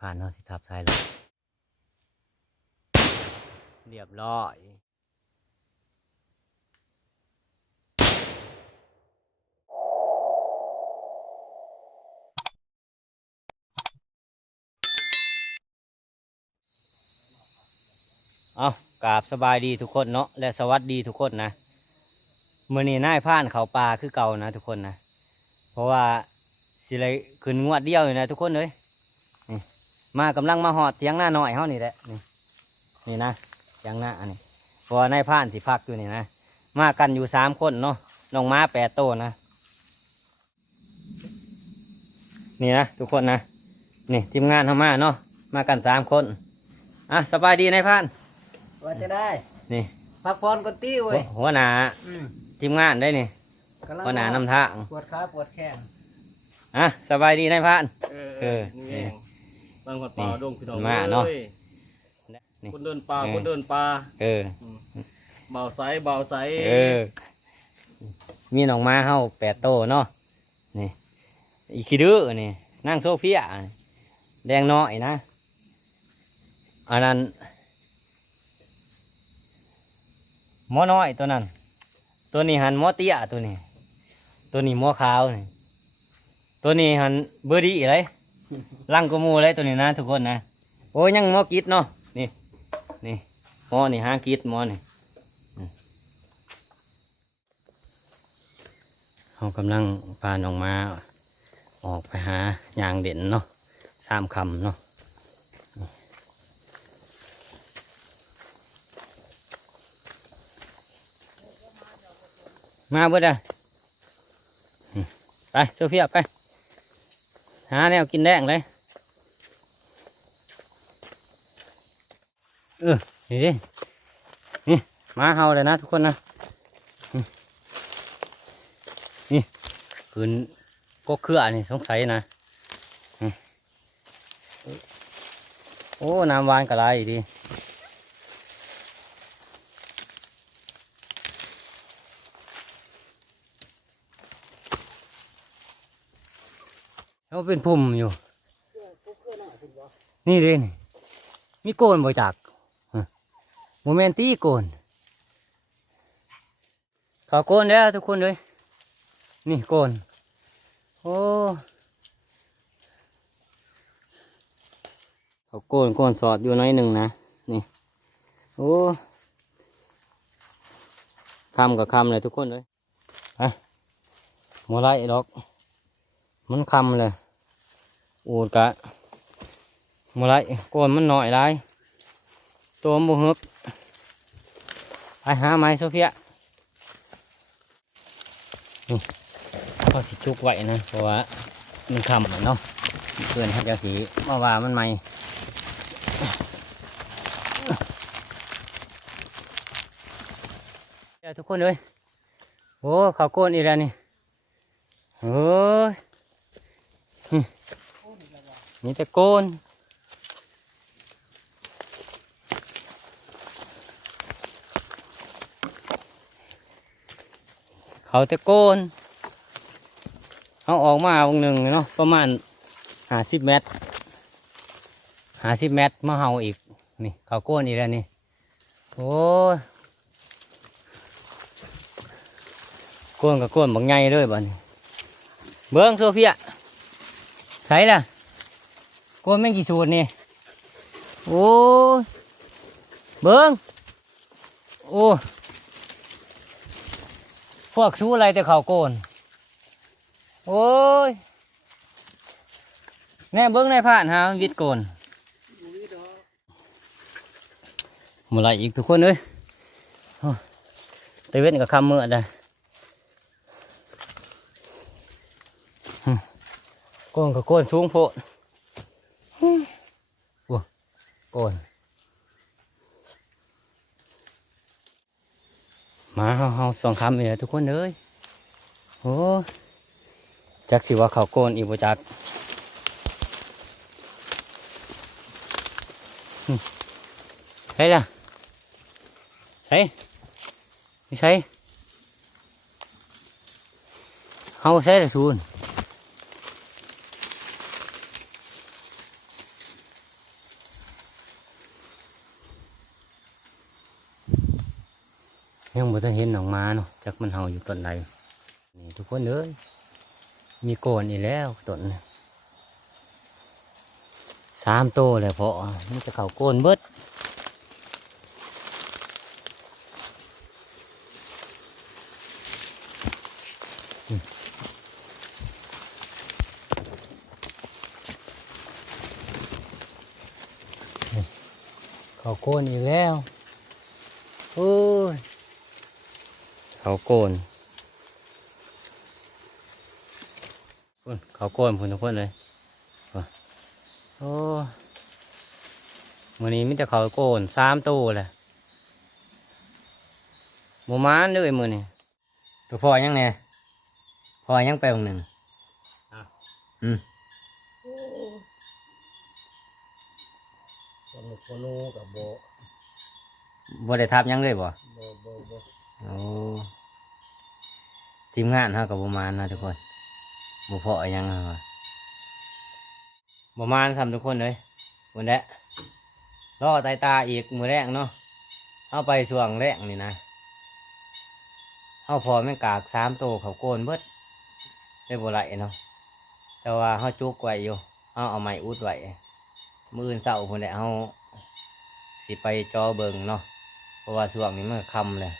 ผ่านเนาะสิทับท้ายเลยเรียบร้อยเอากราบสบายดีทุกคนเนาะและสวัสดีทุกคนนะมื้อนี้นายผ่านเขาป่าคือเก่านะทุกคนนะเพราะว่าสิเลยขึ้นงวดเดียวอยู่นะทุกคนเลยนี่มากำลังมาหอดเถียงหน้าหน่อยเฮานี่แหละนี่นะเถียงหน้าอันนี้เพราะว่านายผ่านสิพักอยู่นี่นะมากันอยู่3 คนเนาะน้องม้า8 โตวนะนี่นะทุกคนนะนี่ทีมงานเข้ามาเนาะมากัน3 คนอ่ะสบายดีนายผ่านว่าจะได้นี่พักผ่อนก่อนตี้เว้ยหัวหน้าทีมงานได้นี่หัวหน้านำทางปวดขาปวดแขนอ่ะสบายดีนายผ่านนี่บางคนป่าดงพี่น้องมาเนาะคนเดินป่าคนเดินป่าเบาใสเบาใสมีน้องม้าเฮา8 โตวเนาะนี่อีขี้ดื้อนี่นั่งโซเฟียแดงน้อยนะอันนั้นหมอน้อยตัวนั้นตัวนี้หันหมอเตี้ยตัวนี้หมอขาวนี่ตัวนี้หันเบอร์ดี้เลยลังกมูเลยตัวนี้นะทุกคนนะโอ้ยยังหมอกิดเนาะนี่หมอนี่หากิดหมอนี่เขากำลังพาน้องมาออกไปหายางเด่นเนาะ3 คำเนาะมาเบิดอ่ะไปโซเฟียไปหาแนวกินแดงเลยนี่ดินี่มาเฮาเลยนะทุกคนนะนี่ปืนก็เครือนี่สงสัยนะโอ้น้ำวานกระไรดีเขาเป็นพุ่มอยู่นี่เลยมีโกนบ่จากโมเมนตี้โกนเขาโกนแล้วทุกคนเลยนี่โกนโอ้เขาโกนสอดอยู่น้อยหนึ่งนะนี่โอ้คำกับคำเลยทุกคนเลยไปโมไล่ดอกมันคำเลยอูดกะโมไล่โกนมันหน่อยไรตัวมันบุฮึกไปหาไม้โซเฟียนี่เขาสิจุกไว้นะเพราะว่ามันคำเนาะเพื่อนเขาจะสีมาว่ามันใหม่ทุกคนเลยโอ้เขาโกนอีกแล้วนี่โอ้ยมีแต่โกนเขาแต่โกนเอาออกมาวงหนึ่งเนาะประมาณ50 เมตรมาเฮาอีกนี่เขาโกนอีกแล้วนี่โอ้ยโกนกับโกนบางไงเลยบ่นี่เบิ้งโซเฟียใส่ละโกนแม่งกี่สูตรนี่โอ้ยเบิ้งโอ้พวกสู้อะไรแต่เขาโกนโอ้ยแน่เบิ้งในผ่านหาวิทย์โกนเมื่อไรอีกทุกคนเลยเตเว่นกับคำเมื่อใดโกนกับโกนสูงโพดโกนมาเฮา2 คำอีกแล้วทุกคนเลยโอ้จักสิว่าเขาโกนอีกบ่จักใช่ล่ะใช่ไม่ใช่เฮาใช่แต่ศูนย์ ยังบ่ทันเห็นหนองม้าเนาะจักมันเห่าอยู่ต้นใดนี่ทุกคนเอ้ยมีโกนอีกแล้วต้นนี่3 โตวแล้วพอมันจะเข้าโกนเบิดเข้าโกนอีกแล้วโอ้ยเข้าโกนพุ่นเข้าโกนพุ่นทุกคนเลยโอ้มื้อนี้มีแต่เข้าโกน3 ตัวแหละบ่มานเลยมื้อนี้ตัวพ่อยังแน่พ่อยังไปวงหนึ่งอืม คนนูกับโบ บ่ได้ทับยังเลยบ่ โบ โอ้ทีมงานเฮากับบ่มานนะทุกคนบ่พอหยังเหรอบ่มานซ้ำทุกคนเลยมื้อแลรอตายตาอีกมื้อแรกเนาะเฮาไปช่วงแรกนี่นะเฮาพอแม่งกาก3 ตัวเขาโกนเบิดได้บ่ไหลเนาะแต่ว่าเฮาจุกไว้อยู่เฮาเอาไม้อุดไว้มื้ออื่นเช้าพุ่นแหละเฮาสิไปจอเบิ่งเนาะเพราะว่าช่วงนี้มันค่ำเลย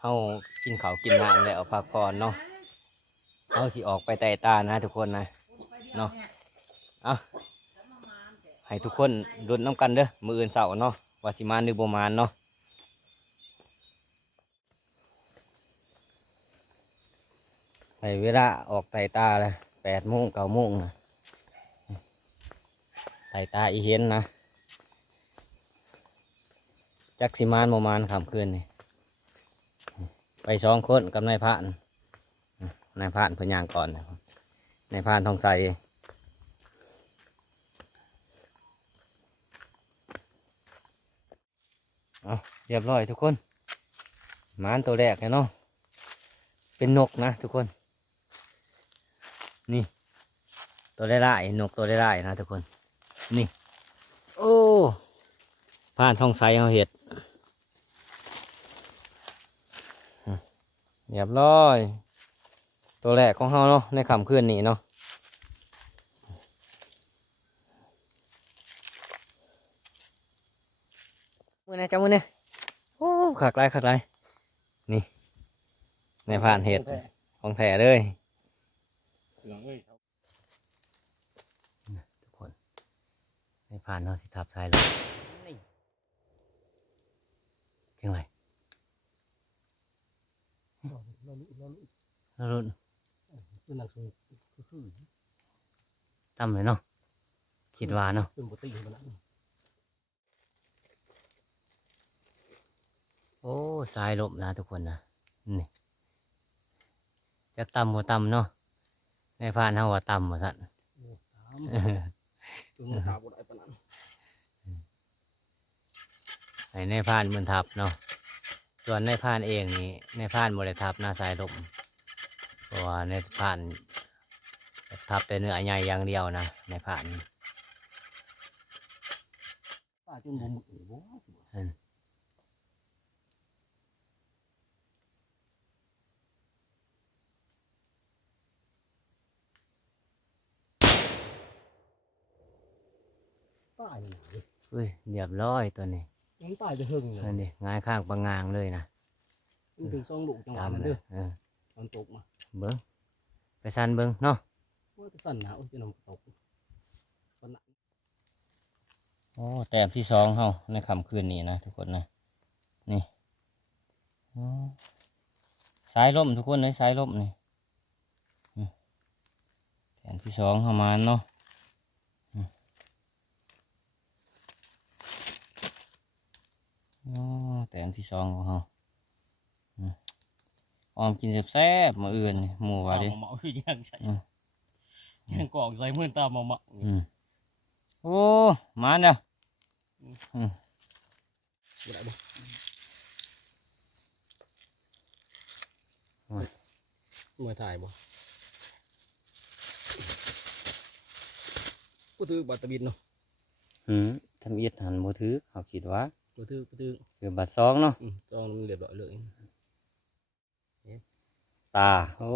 เฮากินข้าวกินน้ำแล้วพักผ่อนเนาะเฮาสิออกไปไต่ตานะทุกคนนะเนาะเอาให้ทุกคนลุ้นน้ำกันเด้อมื้ออื่นเช้าเนาะว่าสิมาหรือบ่มาเนาะให้เวลาออกไต่ตาเลย8 โมง 9 โมงนะไต่ตาอีเห็นนะจักสิมานบ่มานค่ำคืนนี่ไป2 คนกับนายพรานนายพรานเพิ่นย่างก่อนนายพรานทองใสเอาเรียบร้อยทุกคนหมานตัวแรกเลยเนาะเป็นนกนะทุกคนนี่ตัวได้ไล่นกตัวได้ไล่นะทุกคนนี่โอ้พรานทองใสเอาเห็ดเรียบร้อยตัวแรกของเราเนาะในค่ำคืนนี้เนาะมือไหนจับมือเนี่ยโอ้ขักไรขักไรนี่ในผ่านเห็ดของแท้เลยทุกคนในผ่านเราสิทับทรายเลยจังไรแล้วรุ่นตั้มเลยเนาะคิดว่าเนาะโอ้สายลมนะทุกคนนะนี่จะต่ำบ่ต่ำเนาะในผ่านเฮาว่าต่ำว่าสั่นไอ้ในผ่านมันทับเนาะส่วนในผ่านเองนี่ในผ่านบ่ได้ทับหน้าสายลมเพราะว่าในผ่านทับแต่เนื้อใหญ่อย่างเดียวนะในผ่านเฮ้ยเรียบร้อยตัวนี้ ยังตายจะหึงเลย นั่นดิง่ายข้างปังงางเลยนะ มันถึง2 ลูกจังหวะ ตาม นั้น เล เด้ ย อมันตกมา เบิ้งไปซันเบิ้งเนาะ ว่าจะสั่นหนาวจะนำตก โอ้แต้มที่2เฮาในค่ำคืนนี้นะทุกคนนะนี่อ๋อสายลมทุกคนเลยสายลมนี่แต้มที่2เฮามาเนาะอ๋อแต้มที่2ของเฮาออมกินแซ่บๆมื้ออื่นนี่หมู่ว่าดิ เมาคือยังใช่ยังกอกใส่มือตาเมา โอ้มาเด้อ ได้บ่มือถ่ายบ่กูถือบัตรบินเนาะ ำอิฐหันบ่ถือเขาคิดว่า บ่ถือบ่ถือ คือบาทสองเนาะ จองมันเรียบร้อยเลย ตาโอ้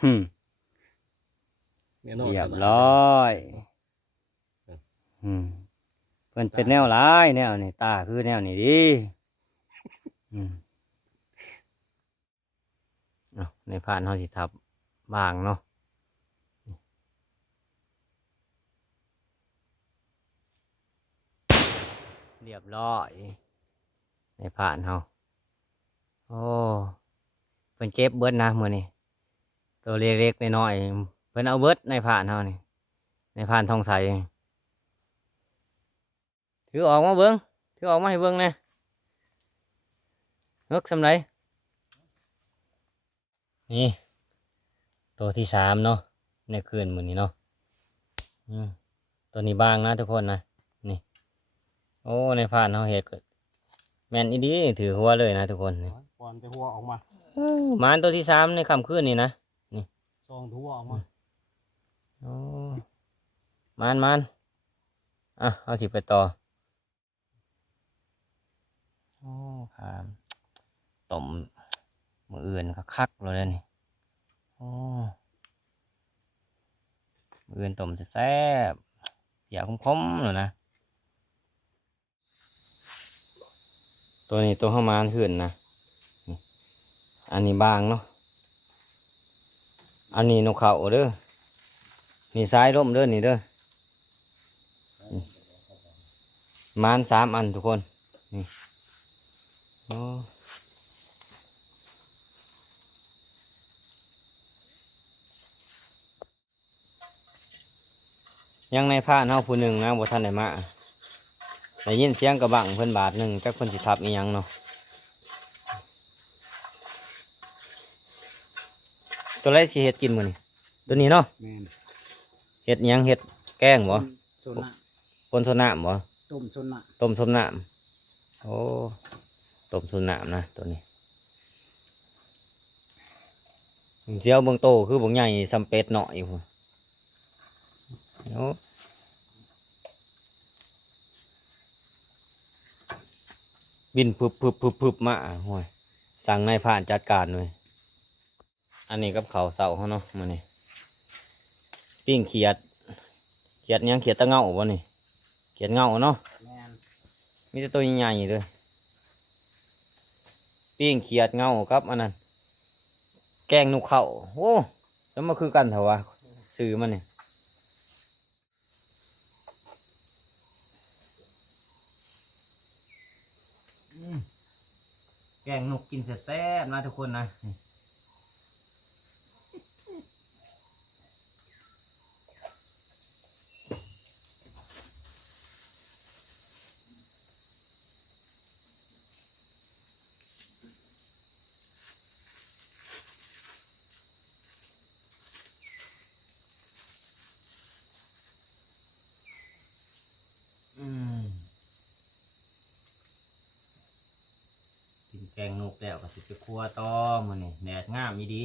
หึ แน่นอน เรียบร้อยเพิ่นเป็นแนวหลายแนวนี่ตาคือแนวนี้ดิเอาในผ่านเฮาสิทับบางเนาะเรียบร้อยในผ่านเฮาโอ้เพิ่นเก็บเบิดนะมื้อนี้ตัวเล็กๆน้อยๆเพิ่นเอาเบิดในผ่านเฮานี่ในผ่านทองใสถือออกมาเบิ่งถือออกมาให้เบิ่งแหน่นึกสำไรนี่ตัวที่สามเนาะในคืนมื้อนี้เนาะตัวนี้บางนะทุกคนนะนี่โอ้ในผ่านเฮาเฮ็ดก็แม่นอีดีถือหัวเลยนะทุกคนนี่ ก่อนไปหัวออกมา หมานตัวที่สามในค่ำคืนนี่นะ ซองหัวออกมา โอ้มันอ่ะเอาสิไปต่อโอ้ครับต้มมืออื่นก็คักเลยนี่โอ้มืออื่นต้มแซ่บๆอย่าคมๆเลยนะตัวนี้ตัวข้าวมานขึ้นนะนี่อันนี้บางเนาะอันนี้นกเขาเด้อนี่ซ้ายร่มเด้อนี่เด้อมานสามอันทุกคนนี่โอ้ยังในผ้าเนาผู้หนึ่งนะบ่ทันได้มาได้ยินเสียงกระบังเพิ่นบาทหนึ่งจักเพิ่นสิทับอีหยังเนาะตัวไรสิเฮ็ดกินมื้อนี้ตัวนี้เนาะ แม่น เฮ็ดหยังเฮ็ดแกงบ่ โซน่า ปนโซน้ำบ่ ต้มโซน่า ต้มส้มน้ำโอ้ต้มส้มน้ำนะตัวนี้เสียวเบิ่งโตคือเบิ่งใหญ่ซำเป็ดเนาะอยู่พุ่นโอ้บินพึบมาห่วยสั่งนายผ่านจัดการเลยอันนี้กับเขาวเสาเขาเนาะมื้อนี้ปิ้งเขียดหยังเขียดตะเงาบ่นี่เขียดเงาเนาะ แม่น มีแต่ตัวใหญ่ๆเลยปิ้งเขียดเงาครับอันนั้นแกงนกเขาโอ้แล้วมาคือกันเถอะวะซื้อมันนี่แกงนกกินแซ่บๆนะทุกคนนะกินแกงนกแล้วก็สิไปครัวต่อมื้อนี้แดดงามอีดี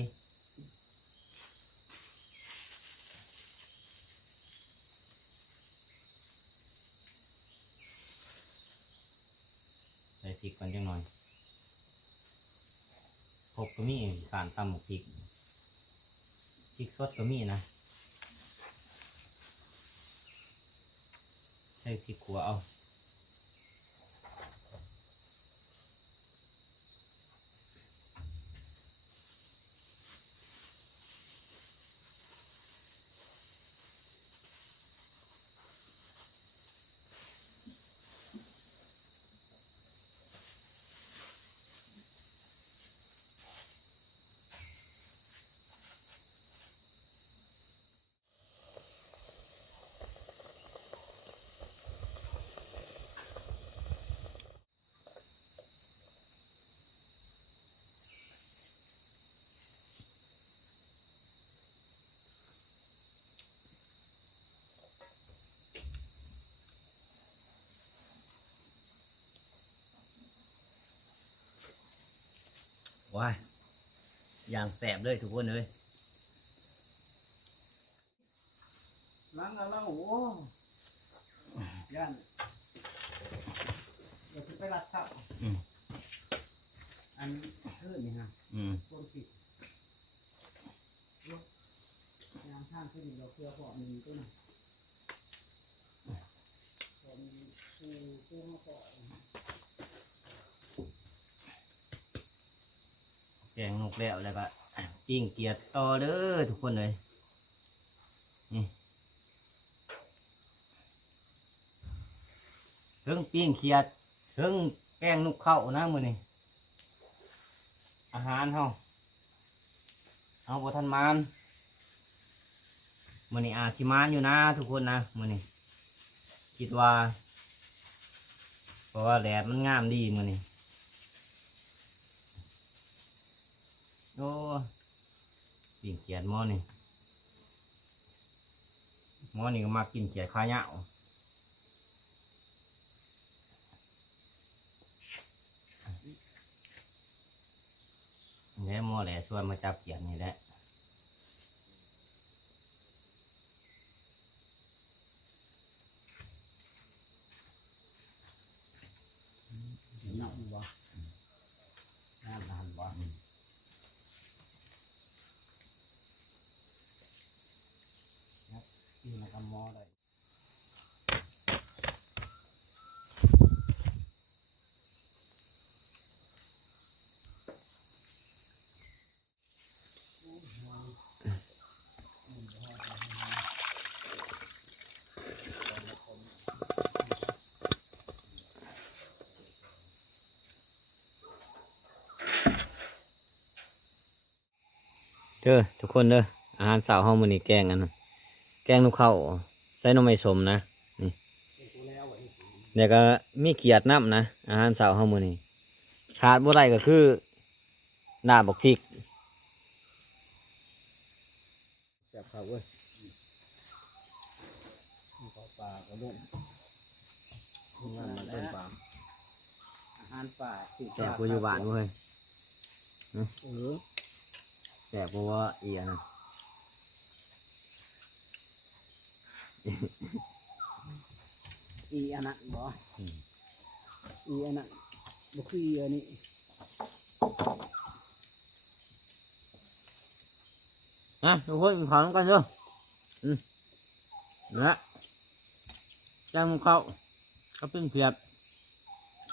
ใส่พริกกันจังหน่อยพกก็มีการตำหมกพริกสดก็มีนะใส่พริกขัวเอาว้ายอย่างแสบเลยทุกคนเลย ล้างแล้วโอ้ ย่านเดี๋ยวจะไปรัดเสา อืม อันเพื่อนนี่ฮะ อืม ต้นผิดยามท่านที่ดินเราเพื่อพอมีต้นพอมีคือมาก่อน แกงนกแล้วก็ปิ้งเกียดต่อเด้อทุกคนเลยนี่เพิ่งปิ้งเกียดเพิ่งแกงนกเข้านะมื้อนี้อาหารเฮาเอาบ่ทันมานมื้อนี้อาจสิมานอยู่นะทุกคนนะมื้อนี้คิดว่าเพราะว่าแดดมันงามดีมื้อนี้โอ้ปิ้งเขียดหม้อนี่ก็มากินเขียดข้าวเหนียวแล้วหม้อแหละชวนมาจับเขียดนี่แหละ หนักบ่งานนานบ่ที่มันกำมอได้ เด้อทุกคนเด้ออาหารสาวห้องมื้อนี้แกงอันนั้นแกงนกเข้าใส่หน่อไม้สมนะนี่แล้วก็มีเขียดน้ำนะอาหารสาวห้องมื้อนี้ขาดบ่ได้ก็คือหน้าบักพริก แซ่บเขาเว้ยขอปลากระด้งงานมันเดินปลาอาหารป่า แซ่บกว่าอยู่บ้านเว้ย เออ แซ่บกว่าอีอันนั้น อีอันนั้นบ่อีอันนั้นบ่คืออีอันนี้ นะทุกคนกินข้าวกันเด้อนะแกงนกเข้าก็เป็นเขียด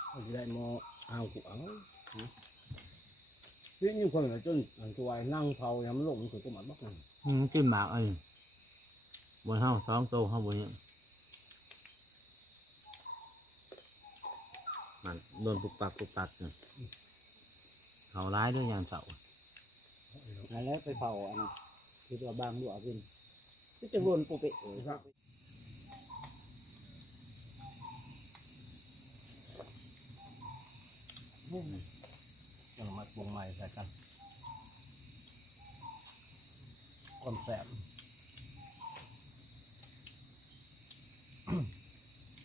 เขาจะได้มอเอากูเอาเพื่อนยังคนละจนอันตัวนั่งเผายำลงสุดตัวหมัดบักนั่น จิ้มหมากบนห้อง2 โตห้องบนนี้มันโดนปุกปักนะเขาร้ายด้วยยามเสาร์ แล้วไปเผาอันนั้นคือตัวบางด้วยกินที่จะรวนปูเปะครับยังมาปรุงใหม่ใส่กันความแสบ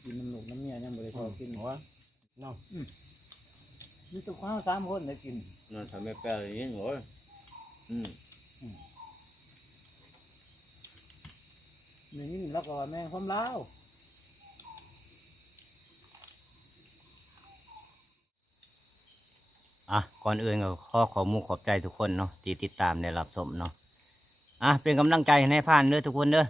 กินน้ำหนุกน้ำเมียยังบริโภคกินหัวน้องนี่ตัวข้าว3 คนได้กิน นั่นทำให้แปลอย่างนี้เหรอนี่แล้วก็แม่ความลาว ก่อนอื่นก็ขอขอบใจทุกคนเนาะที่ติดตามได้รับชมเนาะเป็นกำลังใจให้ผ่านเด้อทุกคนเด้อ